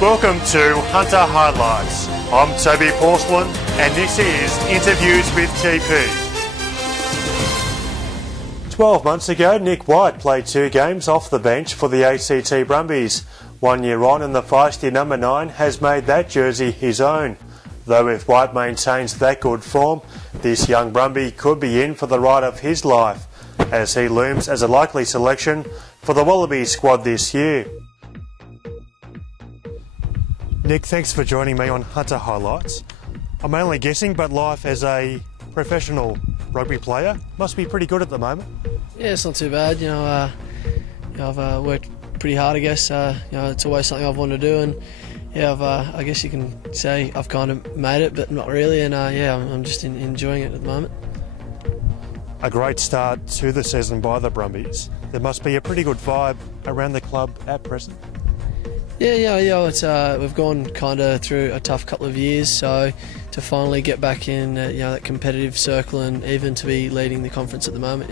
Welcome to Hunter Highlights. I'm Toby Porcelain and this is Interviews with TP. 12 months ago, Nic White played 2 games off the bench for the ACT Brumbies. 1 year on and the feisty number 9 has made that jersey his own. Though if White maintains that good form, this young Brumby could be in for the ride of his life, as he looms as a likely selection for the Wallaby squad this year. Nic, thanks for joining me on Hunter Highlights. I'm only guessing, but life as a professional rugby player must be pretty good at the moment. Yeah, it's not too bad. I've worked pretty hard, I guess. It's always something I've wanted to do, and I guess you can say I've kind of made it, but not really. And I'm just enjoying it at the moment. A great start to the season by the Brumbies. There must be a pretty good vibe around the club at present. Yeah. We've gone kind of through a tough couple of years, so to finally get back in, that competitive circle, and even to be leading the conference at the moment,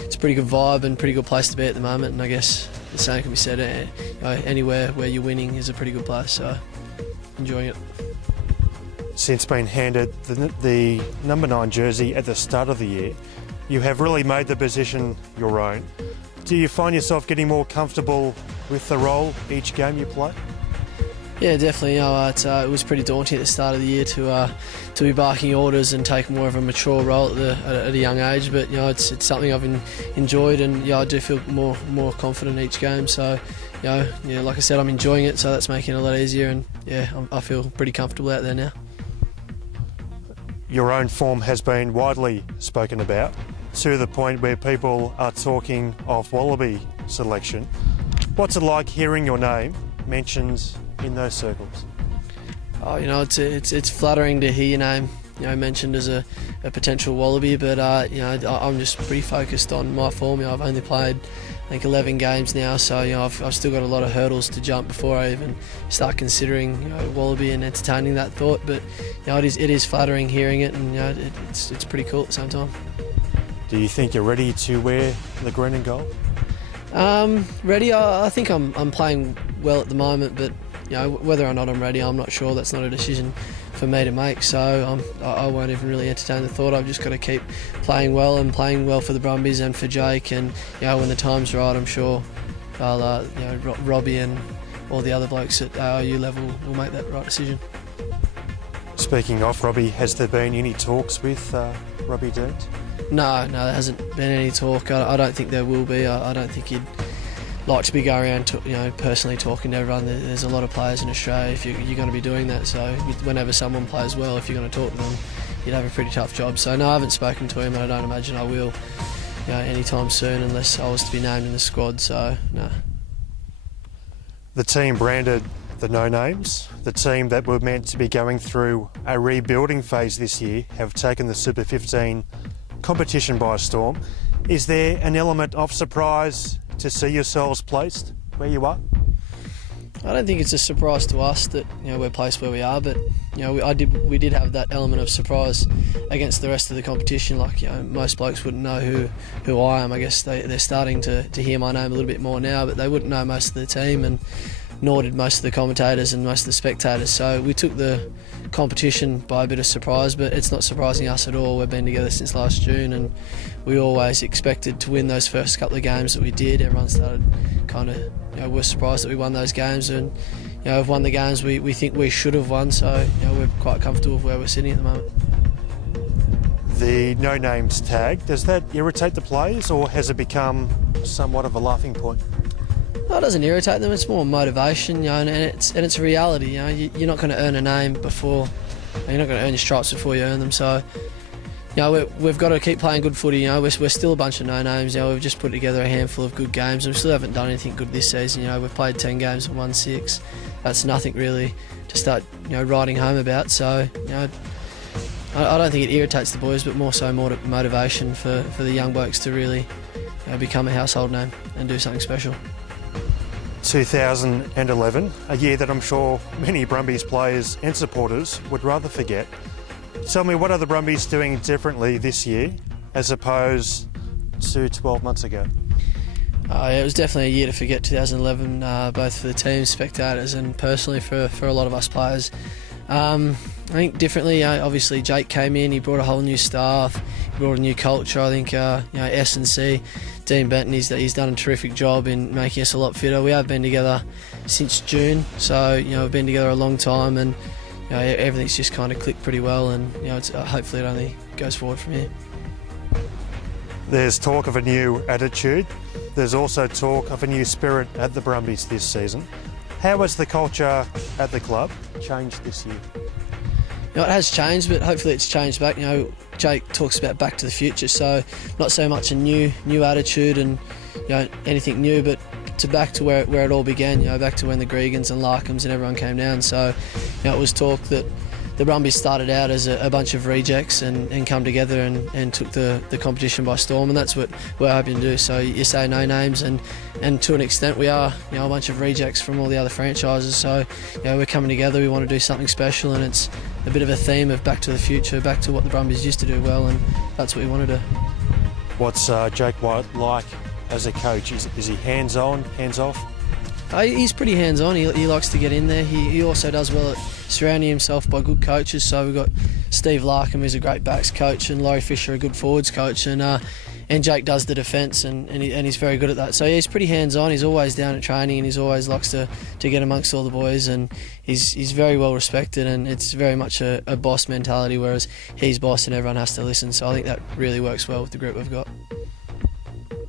it's a pretty good vibe and pretty good place to be at the moment. And I guess the same can be said. Anywhere where you're winning is a pretty good place. So enjoying it. Since being handed the number 9 jersey at the start of the year, you have really made the position your own. Do you find yourself getting more comfortable with the role each game you play? Yeah, definitely. It was pretty daunting at the start of the year to be barking orders and take more of a mature role at a young age. But it's something I've enjoyed, and I do feel more confident each game. So like I said, I'm enjoying it, so that's making it a lot easier. And I feel pretty comfortable out there now. Your own form has been widely spoken about, to the point where people are talking of Wallaby selection. What's it like hearing your name mentioned in those circles? It's flattering to hear your name mentioned as a potential Wallaby, but I'm just pretty focused on my form. I've only played I think 11 games now, so I've still got a lot of hurdles to jump before I even start considering Wallaby and entertaining that thought. But it is flattering hearing it, and it's pretty cool at the same time. Do you think you're ready to wear the green and gold? Ready? I think I'm playing well at the moment, but whether or not I'm ready, I'm not sure. That's not a decision for me to make, so I won't even really entertain the thought. I've just got to keep playing well and playing well for the Brumbies and for Jake, and when the time's right, I'm sure Robbie and all the other blokes at AIU level will make that right decision. Speaking of Robbie, has there been any talks with Robbie Deans? No, there hasn't been any talk. I don't think there will be. I don't think he'd like to be going around personally talking to everyone. There's a lot of players in Australia if you're going to be doing that, so whenever someone plays well, if you're going to talk to them, you'd have a pretty tough job. So no, I haven't spoken to him, and I don't imagine I will anytime soon, unless I was to be named in the squad, so no. The team branded the No Names, the team that were meant to be going through a rebuilding phase this year, have taken the Super 15 competition by storm. Is there an element of surprise to see yourselves placed where you are? I don't think it's a surprise to us that we're placed where we are, but we did have that element of surprise against the rest of the competition. Like most blokes wouldn't know who I am. I guess they're starting to hear my name a little bit more now, but they wouldn't know most of the team, and nor did most of the commentators and most of the spectators. So we took the competition by a bit of surprise, but it's not surprising us at all. We've been together since last June, and we always expected to win those first couple of games that we did. Everyone started kind of we're surprised that we won those games, and we've won the games we think we should have won, so we're quite comfortable with where we're sitting at the moment. The No Names tag, does that irritate the players, or has it become somewhat of a laughing point? No, it doesn't irritate them. It's more motivation, and it's a reality. You're not going to earn a name before, you're not going to earn your stripes before you earn them. So, we've got to keep playing good footy. We're still a bunch of no names. We've just put together a handful of good games, and we still haven't done anything good this season. We've played 10 games and won 6. That's nothing really to start writing home about. So, I don't think it irritates the boys, but more so motivation for the young blokes to really become a household name and do something special. 2011, a year that I'm sure many Brumbies players and supporters would rather forget. Tell me, what are the Brumbies doing differently this year as opposed to 12 months ago? Yeah, it was definitely a year to forget, 2011, both for the team, spectators, and personally for a lot of us players. I think differently, obviously Jake came in, he brought a whole new staff, he brought a new culture. I think S&C, Dean Benton, he's done a terrific job in making us a lot fitter. We have been together since June, so we've been together a long time, and everything's just kind of clicked pretty well, and it's, hopefully it only goes forward from here. There's talk of a new attitude. There's also talk of a new spirit at the Brumbies this season. How has the culture at the club changed this year? It has changed, but hopefully it's changed back. Jake talks about back to the future, so not so much a new attitude and anything new, but to back to where it all began. Back to when the Gregans and Larkhams and everyone came down. So it was talk that the Brumbies started out as a bunch of rejects and come together and took the competition by storm, and that's what we're hoping to do. So you say no names, and to an extent we are a bunch of rejects from all the other franchises. So we're coming together, we want to do something special, and it's a bit of a theme of back to the future, back to what the Brumbies used to do well, and that's what we want to do. What's Jake White like as a coach? Is he hands-on, hands-off? He's pretty hands-on. He likes to get in there. He also does well at surrounding himself by good coaches. So we've got Steve Larkham, who's a great backs coach, and Laurie Fisher, a good forwards coach, and Jake does the defence, and he's very good at that. So he's pretty hands-on. He's always down at training, and he's always likes to get amongst all the boys, and he's very well respected, and it's very much a boss mentality, whereas he's boss and everyone has to listen. So I think that really works well with the group we've got.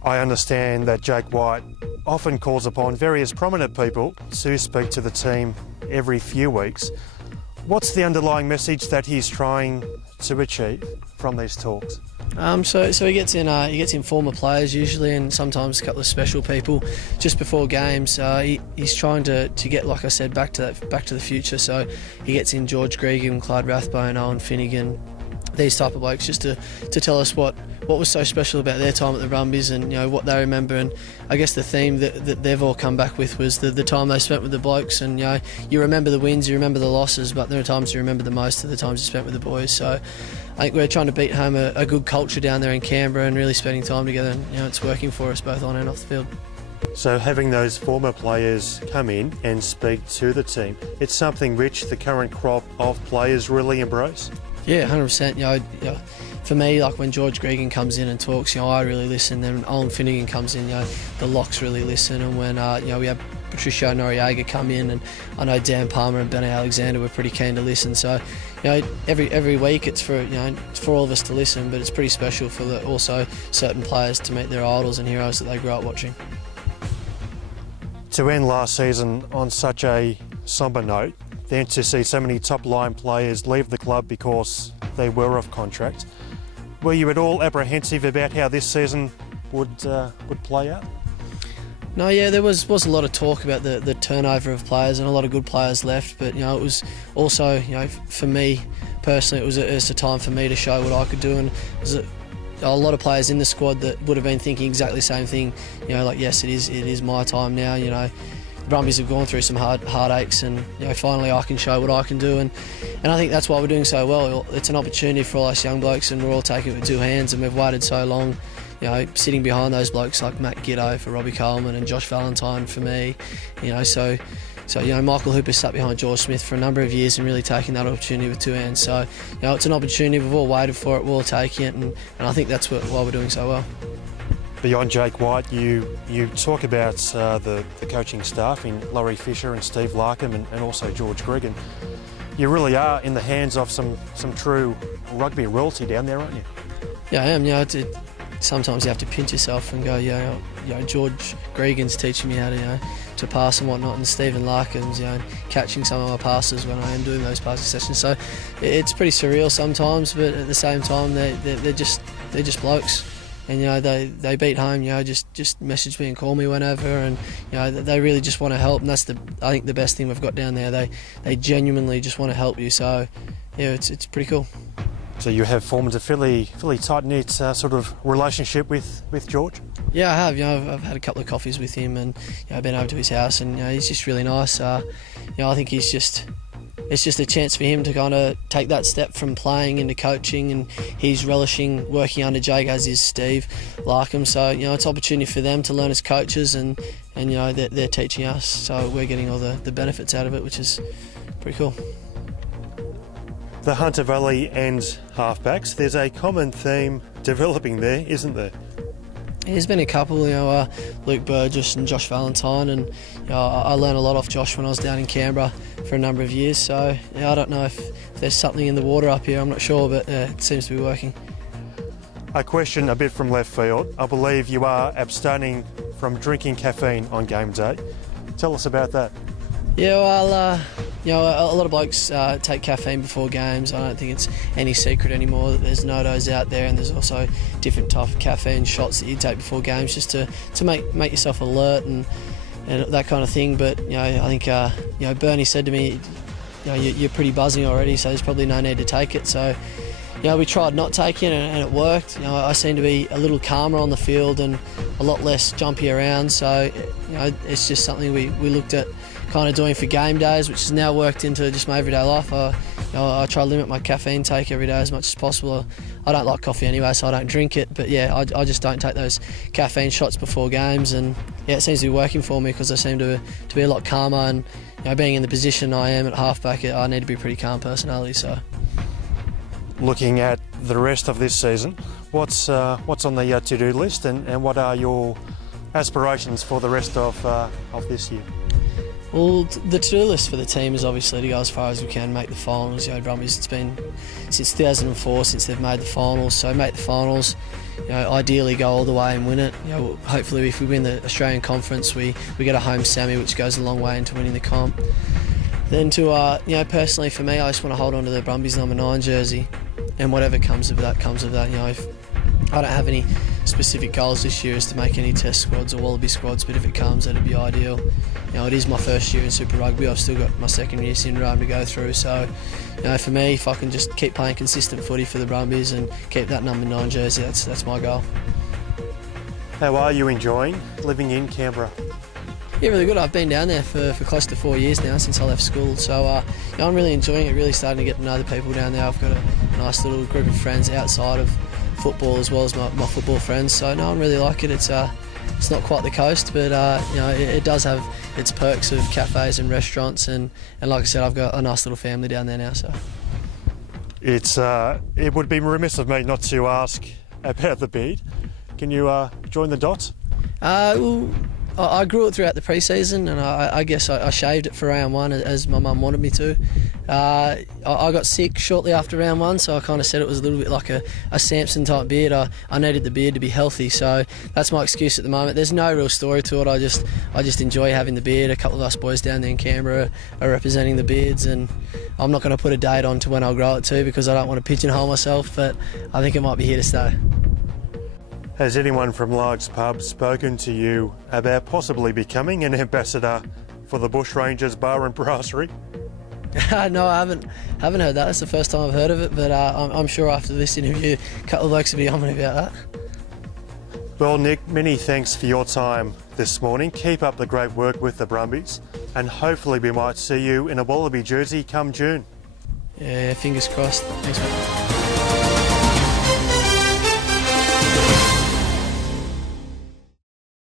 I understand that Jake White often calls upon various prominent people to speak to the team every few weeks. What's the underlying message that he's trying to achieve from these talks? So he gets in former players usually, and sometimes a couple of special people just before games. He's trying to get, like I said, back to the future. So he gets in George Gregan, Clyde Rathbone, Owen Finnegan, these type of blokes, just to tell us what was so special about their time at the Brumbies, and what they remember. And I guess the theme that they've all come back with was the time they spent with the blokes. And you remember the wins, you remember the losses, but there are times you remember the most of the times you spent with the boys. So I think we're trying to beat home a good culture down there in Canberra and really spending time together, and it's working for us both on and off the field. So having those former players come in and speak to the team, it's something which the current crop of players really embrace? Yeah, 100%. For me, like when George Gregan comes in and talks, I really listen. Then when Owen Finnegan comes in, the locks really listen. And when we have Patricio Noriega come in, and I know Dan Palmer and Benny Alexander were pretty keen to listen. So every week it's for all of us to listen, but it's pretty special for also certain players to meet their idols and heroes that they grew up watching. To end last season on such a sombre note, then to see so many top-line players leave the club because they were off contract, were you at all apprehensive about how this season would play out? No, yeah, there was a lot of talk about the turnover of players, and a lot of good players left. But it was also, for me personally, it was a time for me to show what I could do, and there's a lot of players in the squad that would have been thinking exactly the same thing. Yes, it is my time now. The Brumbies have gone through some heartaches, and finally I can show what I can do, and I think that's why we're doing so well. It's an opportunity for all us young blokes, and we're all taking it with two hands, and we've waited so long, sitting behind those blokes like Matt Giddo for Robbie Coleman and Josh Valentine for me, so Michael Hooper sat behind George Smith for a number of years and really taking that opportunity with two hands. So it's an opportunity, we've all waited for it, we're all taking it, and I think that's why we're doing so well. Beyond Jake White, you talk about the coaching staff in Laurie Fisher and Steve Larkham and also George Gregan. You really are in the hands of some true rugby royalty down there, aren't you? Yeah, I am. Sometimes you have to pinch yourself and go, George Gregan's teaching me how to pass and whatnot, and Stephen Larkham's catching some of my passes when I am doing those passing sessions. So it's pretty surreal sometimes, but at the same time they're just blokes. And they beat home. Just message me and call me whenever, and they really just want to help. And that's I think the best thing we've got down there. They genuinely just want to help you. So it's pretty cool. So you have formed a fairly tight knit sort of relationship with George. Yeah, I have. I've had a couple of coffees with him, and I've been over to his house, and he's just really nice. I think he's just it's just a chance for him to kind of take that step from playing into coaching, and he's relishing working under Jake, as is Steve Larkham. So it's an opportunity for them to learn as coaches, and they're teaching us, so we're getting all the benefits out of it, which is pretty cool. The Hunter Valley and halfbacks, there's a common theme developing there, isn't there? There's been a couple, Luke Burgess and Josh Valentine, and I learned a lot off Josh when I was down in Canberra for a number of years. So I don't know if there's something in the water up here, I'm not sure, but it seems to be working. A question a bit from left field. I believe you are abstaining from drinking caffeine on game day. Tell us about that. Yeah, well, a lot of blokes take caffeine before games. I don't think it's any secret anymore that there's no-dos out there, and there's also different type of caffeine shots that you take before games just to make yourself alert and that kind of thing. But I think Bernie said to me, you're pretty buzzing already, so there's probably no need to take it. So we tried not taking it, and it worked. I seem to be a little calmer on the field and a lot less jumpy around. So it's just something we looked at kind of doing for game days, which has now worked into just my everyday life. I try to limit my caffeine take every day as much as possible. I don't like coffee anyway, so I don't drink it, but I just don't take those caffeine shots before games, and it seems to be working for me because I seem to be a lot calmer, and being in the position I am at halfback, I need to be a pretty calm personality. So looking at the rest of this season, what's on the to-do list, and what are your aspirations for the rest of this year? Well, the to-do list for the team is obviously to go as far as we can, make the finals. Brumbies, it's been since 2004 since they've made the finals, so make the finals. Ideally go all the way and win it. Hopefully, if we win the Australian Conference, we get a home semi, which goes a long way into winning the comp. Then personally for me, I just want to hold on to the Brumbies number 9 jersey, and whatever comes of that comes of that. If I don't have any specific goals this year as to make any test squads or Wallaby squads, but if it comes, that'd be ideal. It is my first year in Super Rugby. I've still got my second year syndrome to go through. So, for me, if I can just keep playing consistent footy for the Brumbies and keep that number 9 jersey, that's my goal. How are you enjoying living in Canberra? Yeah, really good. I've been down there for close to 4 years now since I left school. So I'm really enjoying it, really starting to get to know the people down there. I've got a nice little group of friends outside of football as well as my football friends. So no, I really like it. It's not quite the coast, but it does have its perks of cafes and restaurants, and like I said, I've got a nice little family down there now. So it would be remiss of me not to ask about the beard. Can you join the dots? Well, I grew it throughout the pre-season, and I guess I shaved it for round 1 as my mum wanted me to. I got sick shortly after round 1, so I kind of said it was a little bit like a Samson type beard. I needed the beard to be healthy, so that's my excuse at the moment. There's no real story to it. I just enjoy having the beard. A couple of us boys down there in Canberra are representing the beards, and I'm not going to put a date on to when I'll grow it to because I don't want to pigeonhole myself, but I think it might be here to stay. Has anyone from Largs Pub spoken to you about possibly becoming an ambassador for the Bushrangers Bar and Brasserie? No, I haven't heard that. That's the first time I've heard of it, but I'm sure after this interview, a couple of blokes will be on me about that. Well, Nic, many thanks for your time this morning. Keep up the great work with the Brumbies, and hopefully we might see you in a Wallaby jersey come June. Yeah, fingers crossed. Thanks, mate.